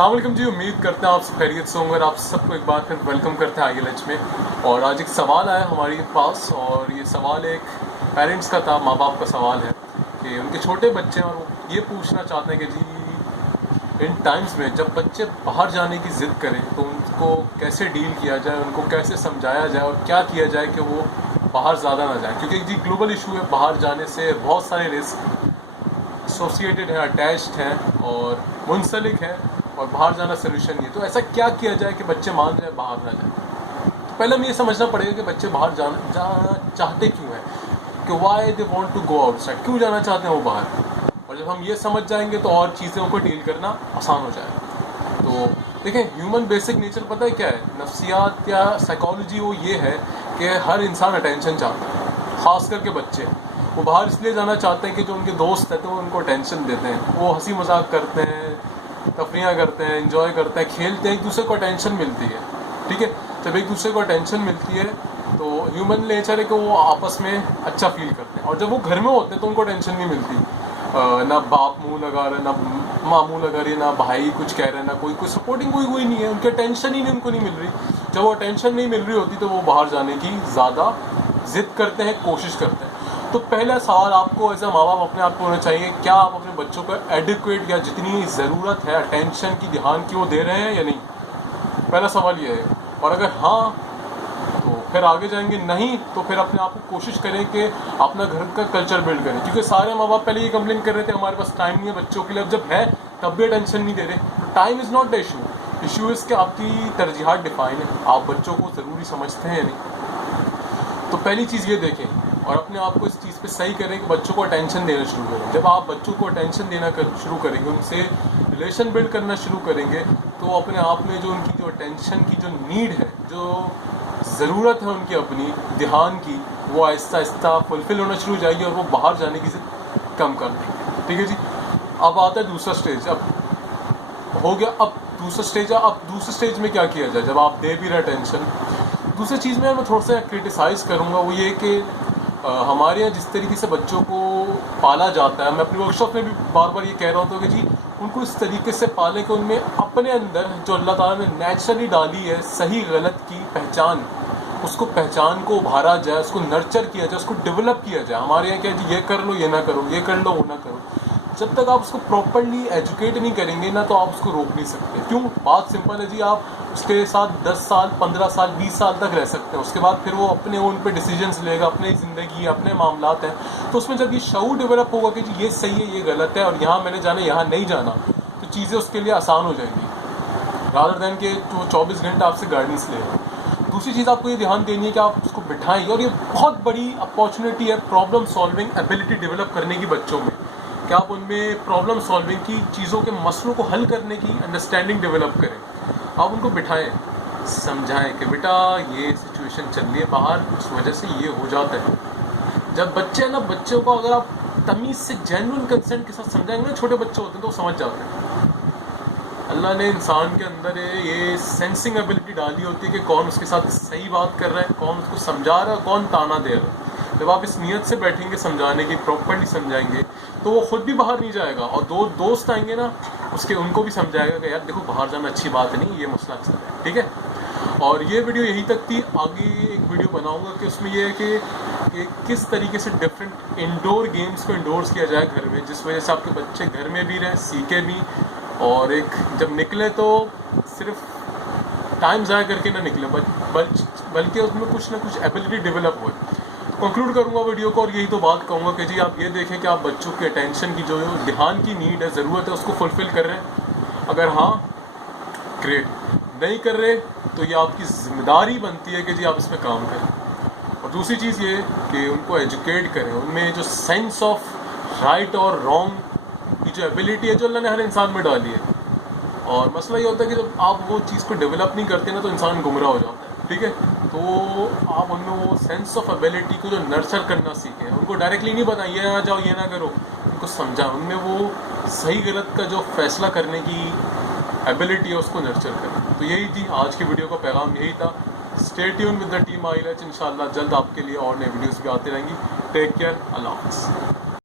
अस्सलाम वालेकुम जी, उम्मीद करते हैं आप सब खैरियत से होंगे और आप सबको एक बार फिर वेलकम करते हैं IELTS में। और आज एक सवाल आया हमारे पास और ये सवाल एक पेरेंट्स का था, माँ बाप का सवाल है कि उनके छोटे बच्चे हैं और वो ये पूछना चाहते हैं कि जी इन टाइम्स में जब बच्चे बाहर जाने की ज़िद करें तो उनको कैसे डील किया जाए, उनको कैसे समझाया जाए और क्या किया जाए कि वो बाहर ज़्यादा ना जाए, क्योंकि जी ग्लोबल इशू है। बाहर जाने से बहुत सारे रिस्क एसोसिएटेड हैं, अटैच्ड हैं और मुंसलिक हैं और बाहर जाना सोल्यूशन नहीं है। तो ऐसा क्या किया जाए कि बच्चे मान जाए, बाहर ना जाए। तो पहले हमें ये समझना पड़ेगा कि बच्चे बाहर जाना चाहते क्यों हैं, कि why they want to go outside, क्यों जाना चाहते हैं वो बाहर। और जब हम ये समझ जाएंगे तो और चीज़ों को डील करना आसान हो जाएगा। तो देखें, ह्यूमन बेसिक नेचर पता है क्या है, नफ्सियात या साइकोलॉजी वो ये है कि हर इंसान अटेंशन चाहता है, ख़ास करके बच्चे। वो बाहर इसलिए जाना चाहते हैं कि जो उनके दोस्त हैं तो उनको टेंशन देते हैं, वो हंसी मजाक करते हैं, तफरियाँ करते हैं, एंजॉय करते हैं, खेलते हैं, एक दूसरे को अटेंशन मिलती है। ठीक है, जब एक दूसरे को अटेंशन मिलती है तो ह्यूमन नेचर है कि वो आपस में अच्छा फील करते हैं। और जब वो घर में होते हैं तो उनको टेंशन नहीं मिलती, ना बाप मुंह लगा रहा है, ना माँ मुंह लगा रही है, ना भाई कुछ कह रहे हैं, ना कोई सपोर्टिंग कोई नहीं है, उनकी अटेंशन ही नहीं उनको नहीं मिल रही। जब वो अटेंशन नहीं मिल रही होती तो वो बाहर जाने की ज़्यादा जिद करते हैं, कोशिश करते हैं। तो पहला सवाल आपको एज अ माँ बाप अपने आप को होना चाहिए, क्या आप अपने बच्चों को एडिक्वेट या जितनी ज़रूरत है अटेंशन की, ध्यान की, वो दे रहे हैं या नहीं। पहला सवाल ये है। और अगर हाँ तो फिर आगे जाएंगे, नहीं तो फिर अपने आप को कोशिश करें कि अपना घर का कल्चर बिल्ड करें। क्योंकि सारे माँ बाप पहले ये कंप्लेन कर रहे थे हमारे पास टाइम नहीं है बच्चों के लिए, अब जब है तब भी अटेंशन नहीं दे रहे। Time is not the issue, issue is कि आपकी तरजीहात डिफाइन है, आप बच्चों को ज़रूरी समझते हैं या नहीं। तो पहली चीज़ ये देखें और अपने आप को इस चीज़ पे सही करें कि बच्चों को अटेंशन देना शुरू करें। जब आप बच्चों को अटेंशन देना शुरू करेंगे, उनसे रिलेशन बिल्ड करना शुरू करेंगे, तो अपने आप में जो उनकी जो अटेंशन की जो नीड है, जो ज़रूरत है उनकी अपनी ध्यान की, वो आहिस्ता आहिस्ता फुलफिल होना शुरू हो जाएगी और वो बाहर जाने की ज़िद कम कर देंगे। ठीक है जी। अब आता है दूसरा स्टेज। अब हो गया, अब दूसरा स्टेज है। अब दूसरे स्टेज में क्या किया जाए जब आप दे भी रहे टेंशन। दूसरी चीज़ में मैं थोड़ा सा क्रिटिसाइज़ करूँगा, वो ये कि हमारे यहाँ जिस तरीके से बच्चों को पाला जाता है, मैं अपनी वर्कशॉप में भी बार बार ये कह रहा हूँ कि जी उनको इस तरीके से पालें कि उनमें अपने अंदर जो अल्लाह ताला ने नेचुरली डाली है सही गलत की पहचान, उसको पहचान को उभारा जाए, उसको नर्चर किया जाए, उसको डेवलप किया जाए। हमारे यहाँ क्या जी, ये कर लो, ये ना करो, ये कर लो, वो ना करो। जब तक आप उसको प्रॉपरली एजुकेट नहीं करेंगे ना तो आप उसको रोक नहीं सकते। क्यों? बात सिंपल है जी, आप उसके साथ 10 साल, 15 साल, 20 साल तक रह सकते हैं, उसके बाद फिर वो अपने ओन पे डिसीजंस लेगा, अपनी ज़िंदगी, अपने मामलात हैं। तो उसमें जब ये शऊर डेवलप होगा कि जी ये सही है, ये गलत है और यहाँ मैंने जाना, यहाँ नहीं जाना, तो चीज़ें उसके लिए आसान हो जाएंगी, रादर दैन कि वो 24 घंटे आपसे गाइडेंस लेगा। दूसरी चीज़ आपको ये ध्यान देनी है कि आप उसको बिठाएं, और ये बहुत बड़ी अपॉर्चुनिटी है प्रॉब्लम सॉल्विंग एबिलिटी डेवलप करने की बच्चों में, कि आप उनमें प्रॉब्लम सॉल्विंग की, चीज़ों के मसलों को हल करने की अंडरस्टैंडिंग डेवलप करें। आप उनको बिठाएं, समझाएं कि बेटा ये सिचुएशन चल रही है बाहर, उस वजह से ये हो जाता है। जब बच्चे ना, बच्चों को अगर आप तमीज़ से जेन्युइन कंसेंट के साथ समझाएंगे ना, छोटे बच्चे होते हैं तो वो समझ जाते हैं। अल्लाह ने इंसान के अंदर ये सेंसिंग एबिलिटी डाली होती है कि कौन उसके साथ सही बात कर रहा है, कौन उसको समझा रहा है, कौन ताना दे रहा है। जब आप इस नीयत से बैठेंगे समझाने की, प्रॉपर्ली समझाएंगे, तो वो खुद भी बाहर नहीं जाएगा और दो दोस्त आएंगे ना उसके, उनको भी समझाएगा कि यार देखो बाहर जाना अच्छी बात नहीं, ये मसला अक्सर है। ठीक है। और ये वीडियो यहीं तक थी। आगे एक वीडियो बनाऊंगा कि उसमें ये है कि किस तरीके से डिफरेंट इंडोर गेम्स को इंडोर्स किया जाए घर में, जिस वजह से आपके बच्चे घर में भी रहें, सीखे भी, और एक जब निकले तो सिर्फ टाइम ज़ाया करके ना निकले, बल्कि उसमें कुछ ना कुछ एबिलिटी डेवलप हो। कंक्लूड करूंगा वीडियो को और यही तो बात कहूँगा कि जी आप ये देखें कि आप बच्चों के अटेंशन की, जो ध्यान की नीड है, ज़रूरत है, उसको फुलफ़िल कर रहे हैं। अगर हाँ, ग्रेट। नहीं कर रहे तो ये आपकी ज़िम्मेदारी बनती है कि जी आप इस पर काम करें। और दूसरी चीज़ ये कि उनको एजुकेट करें, उनमें जो सेंस ऑफ राइट और रॉन्ग की जो एबिलिटी है, जो अल्लाह ने हर इंसान में डाली है। और मसला ये होता है कि जब आप वो चीज़ को डेवलप नहीं करते ना तो इंसान गुमराह हो जाता है। ठीक है। तो आप उनमें वो सेंस ऑफ एबिलिटी को जो नर्चर करना सीखें, उनको डायरेक्टली नहीं बताएं ये ना जाओ, ये ना करो, उनको समझाएं, उनमें वो सही गलत का जो फैसला करने की एबिलिटी है उसको नर्चर करें। तो यही थी आज की वीडियो का पैगाम, यही था। Stay tune with the team IELTS। इंशाल्लाह जल्द आपके लिए और नई वीडियोस भी आती रहेंगी। टेक केयर, अल्लाह हाफ़िज़।